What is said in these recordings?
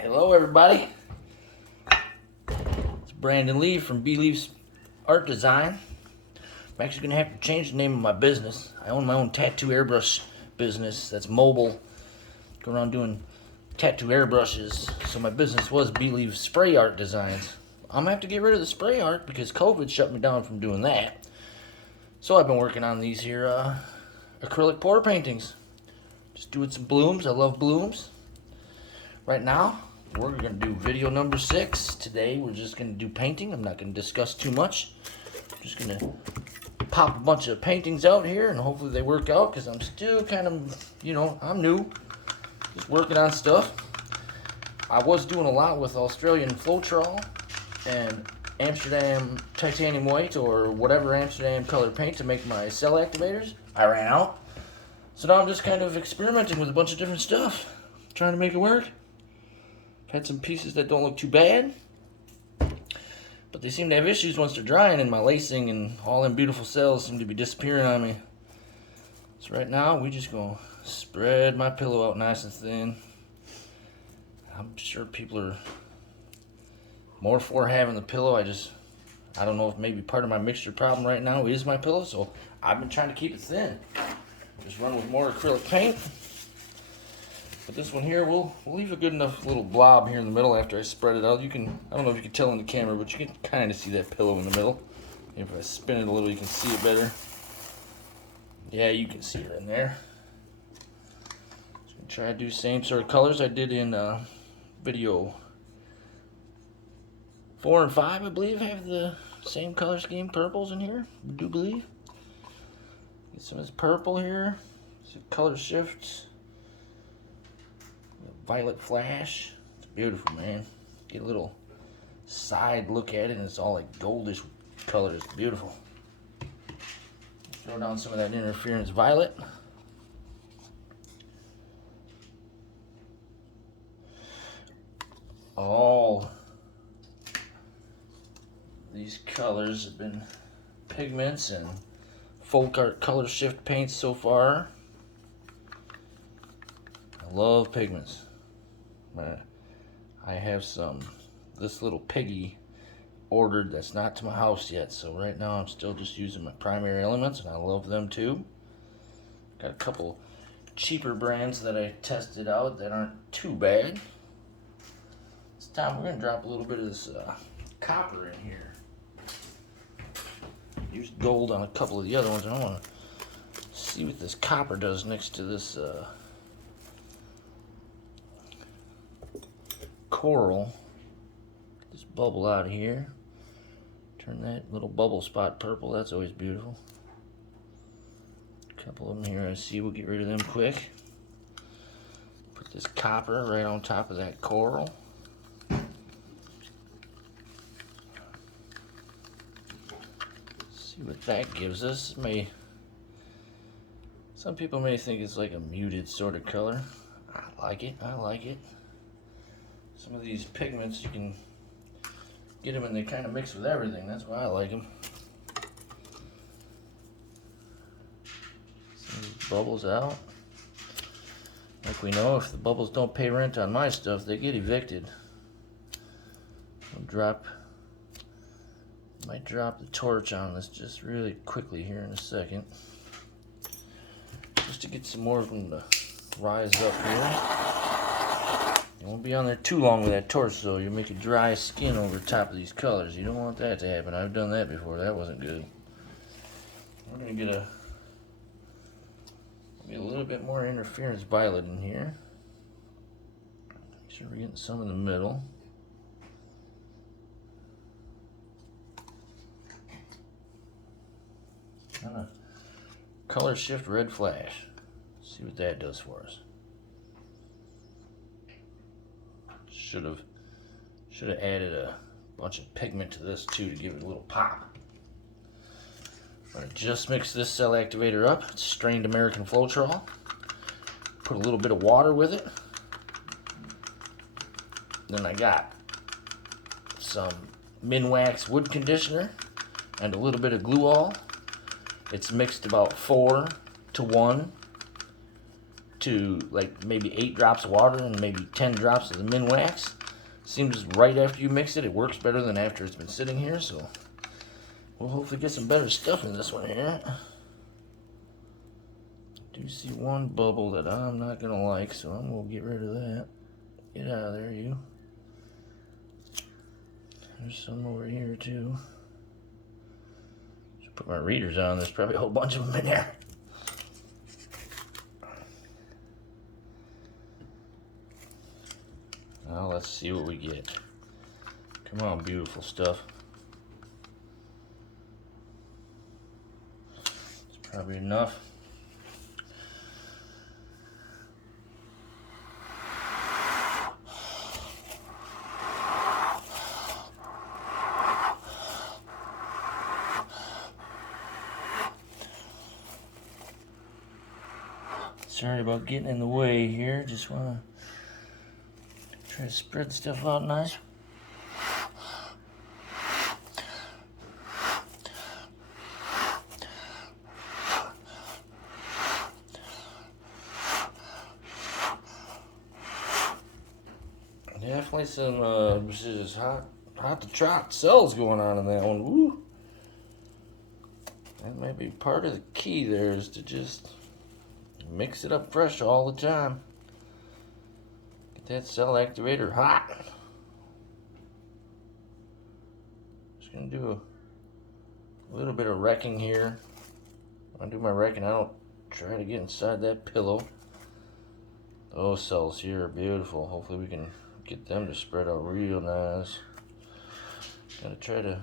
Hello everybody, it's Brandon Lee from B Leaf's Art Design. I'm actually going to have to change the name of my business. I own my own tattoo airbrush business that's mobile, go around doing tattoo airbrushes. So my business was B Leaf Spray Art Designs. I'm going to have to get rid of the spray art because COVID shut me down from doing that. So I've been working on these here acrylic pour paintings. Just doing some blooms. I love blooms. Right now, we're going to do video number 6. Today, we're just going to do painting. I'm not going to discuss too much. I'm just going to pop a bunch of paintings out here, and hopefully they work out, because I'm still kind of, I'm new. Just working on stuff. I was doing a lot with Australian Floetrol and Amsterdam titanium white, or whatever Amsterdam color paint to make my cell activators. I ran out. So now I'm just kind of experimenting with a bunch of different stuff, trying to make it work. Had some pieces that don't look too bad, but they seem to have issues once they're drying, and my lacing and all them beautiful cells seem to be disappearing on me. So right now, we just gonna spread my pillow out nice and thin. I'm sure people are more for having the pillow. I don't know if maybe part of my mixture problem right now is my pillow, so I've been trying to keep it thin. Just run with more acrylic paint. But this one here, we'll leave a good enough little blob here in the middle after I spread it out. I don't know if you can tell in the camera, but you can kind of see that pillow in the middle. If I spin it a little, you can see it better. Yeah, you can see it in there. So I'm gonna try to do the same sort of colors I did in video 4 and 5, I believe, have the same color scheme, purples in here, I do believe. Get some of this purple here, some color shifts. Violet flash. It's beautiful, man. Get a little side look at it, and it's all like goldish color. It's beautiful. Throw down some of that interference violet. All these colors have been pigments and folk art color shift paints so far. I love pigments. I have this little piggy ordered that's not to my house yet, so right now I'm still just using my primary elements, and I love them too. Got a couple cheaper brands that I tested out that aren't too bad. This time we're going to drop a little bit of this copper in here. Used gold on a couple of the other ones, and I want to see what this copper does next to this coral. This bubble out of here. Turn that little bubble spot purple. That's always beautiful. A couple of them here I see. We'll get rid of them quick. Put this copper right on top of that coral. See what that gives us. Some people may think it's like a muted sort of color. I like it. I like it. Some of these pigments, you can get them and they kind of mix with everything. That's why I like them. Some of these bubbles out. Like we know, if the bubbles don't pay rent on my stuff, they get evicted. Might drop the torch on this just really quickly here in a second. Just to get some more of them to rise up here. You won't be on there too long with that torch, though. You'll make a dry skin over top of these colors. You don't want that to happen. I've done that before. That wasn't good. We're going to get a little bit more interference violet in here. Make sure we're getting some in the middle. And a color shift red flash. See what that does for us. Should have added a bunch of pigment to this too to give it a little pop. I'm gonna just mix this cell activator up. It's strained American Floetrol. Put a little bit of water with it. Then I got some Minwax wood conditioner and a little bit of glue all. It's mixed about 4 to 1. to like maybe 8 drops of water and maybe 10 drops of the min wax. Seems right after you mix it, it works better than after it's been sitting here. So we'll hopefully get some better stuff in this one here. I do see one bubble that I'm not gonna like, so I'm gonna get rid of that. Get out of there, you. There's some over here too. Should put my readers on. There's probably a whole bunch of them in there. Now let's see what we get. Come on, beautiful stuff. It's probably enough. Sorry about getting in the way here. Just want to try to spread stuff out nice. Definitely some just hot to trot cells going on in that one. Woo! That might be part of the key there, is to just mix it up fresh all the time. Get that cell activator hot. Just gonna do a little bit of wrecking here. When I do my wrecking, I don't try to get inside that pillow. Those cells here are beautiful. Hopefully we can get them to spread out real nice. Gotta try to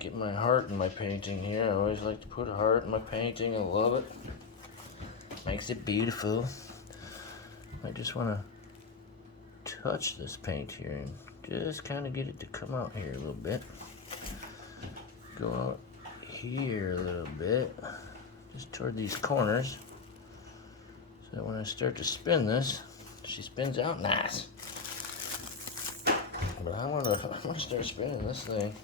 get my heart in my painting here. I always like to put a heart in my painting. I love it. Makes it beautiful. I just want to touch this paint here and just kind of get it to come out here a little bit. Go out here a little bit, just toward these corners. So that when I start to spin this, she spins out nice. But I want to start spinning this thing.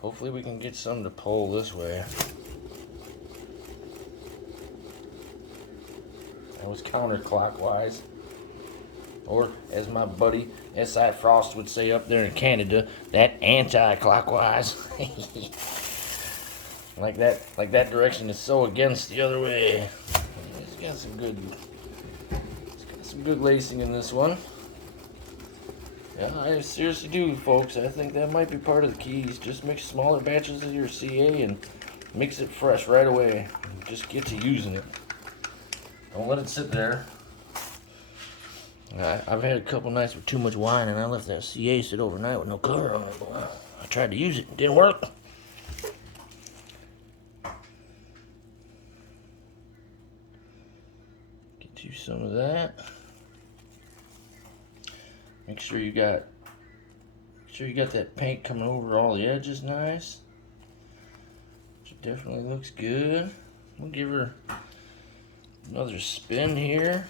Hopefully we can get some to pull this way. That was counterclockwise. Or, as my buddy S.I. Frost would say up there in Canada, that anti-clockwise. like that direction is so against the other way. It's got some good lacing in this one. Yeah, I seriously do, folks. I think that might be part of the keys. Just mix smaller batches of your CA and mix it fresh right away. Just get to using it. Don't let it sit there. I've had a couple nights with too much wine, and I left that CA sit overnight with no cover on it. I tried to use it. It didn't work. Get you some of that. Make sure you got that paint coming over all the edges nice. It definitely looks good. We'll give her another spin here.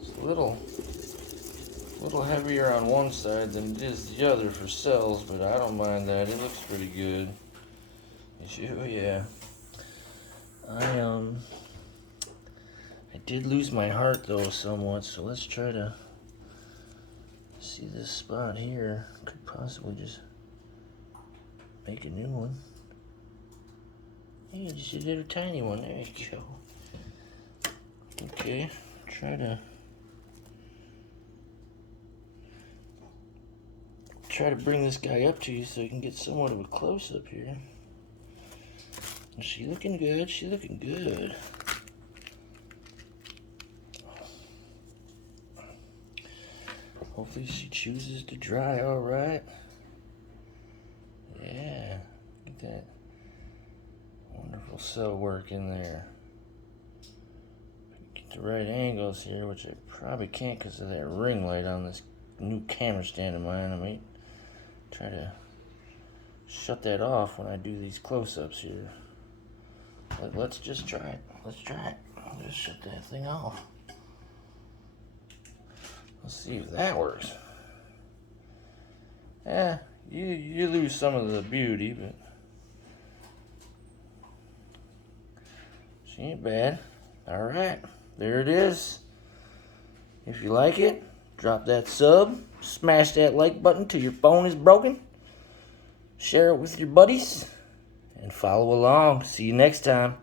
It's a little heavier on one side than it is the other for cells, but I don't mind that. It looks pretty good. Oh yeah. I did lose my heart though somewhat, so let's try to see this spot here. Could possibly just make a new one. Yeah, just a little tiny one. There you go. Okay, try to bring this guy up to you so you can get somewhat of a close-up here. Is she looking good? She's looking good. Hopefully she chooses to dry all right. Yeah, get that wonderful cell work in there. Get the right angles here, which I probably can't because of that ring light on this new camera stand of mine. I might try to shut that off when I do these close-ups here. But let's just try it. Let's try it. I'll just shut that thing off. Let's see if that works. Yeah, you lose some of the beauty, but She ain't bad. All right, there it is. If you like it, drop that sub, smash that like button till your phone is broken, share it with your buddies, and follow along. See you next time.